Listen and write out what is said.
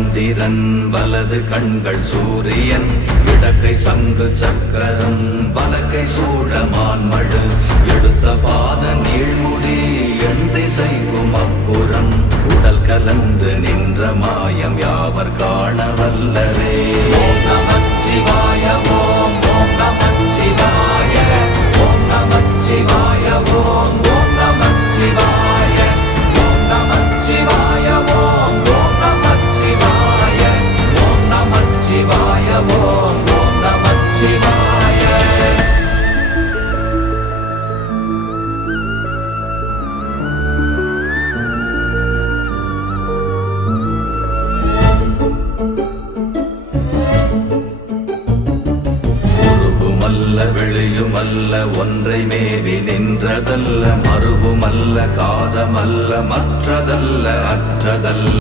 சந்திரன் வலது கண்கள் சூரியன் இடக்கை சங்கு சக்கரம் வலக்கை சூழமான்மழு எடுத்த பாத நீழ்முடி எண் திசைக்கும் அப்புறம் உடல் கலந்து நின்ற மாயம் யாவர் காண வல்லரே. ஓம் நமச்சிவாய ஓம் ஓம் நமச்சிவாய ஓம் நமச்சிவாய ஓம் ஓம் நமச்சிவாய ஓம் நமச்சிவாய ஓம் ஓம் நமச்சிவாய ஓம் நமச்சிவாய ஓம் ஓம் நமச்சிவாய. வெளியுமல்ல ஒன்றை மேவி நின்றதல்ல மறுவுமல்ல காதமல்ல மற்றதல்ல அற்றதல்ல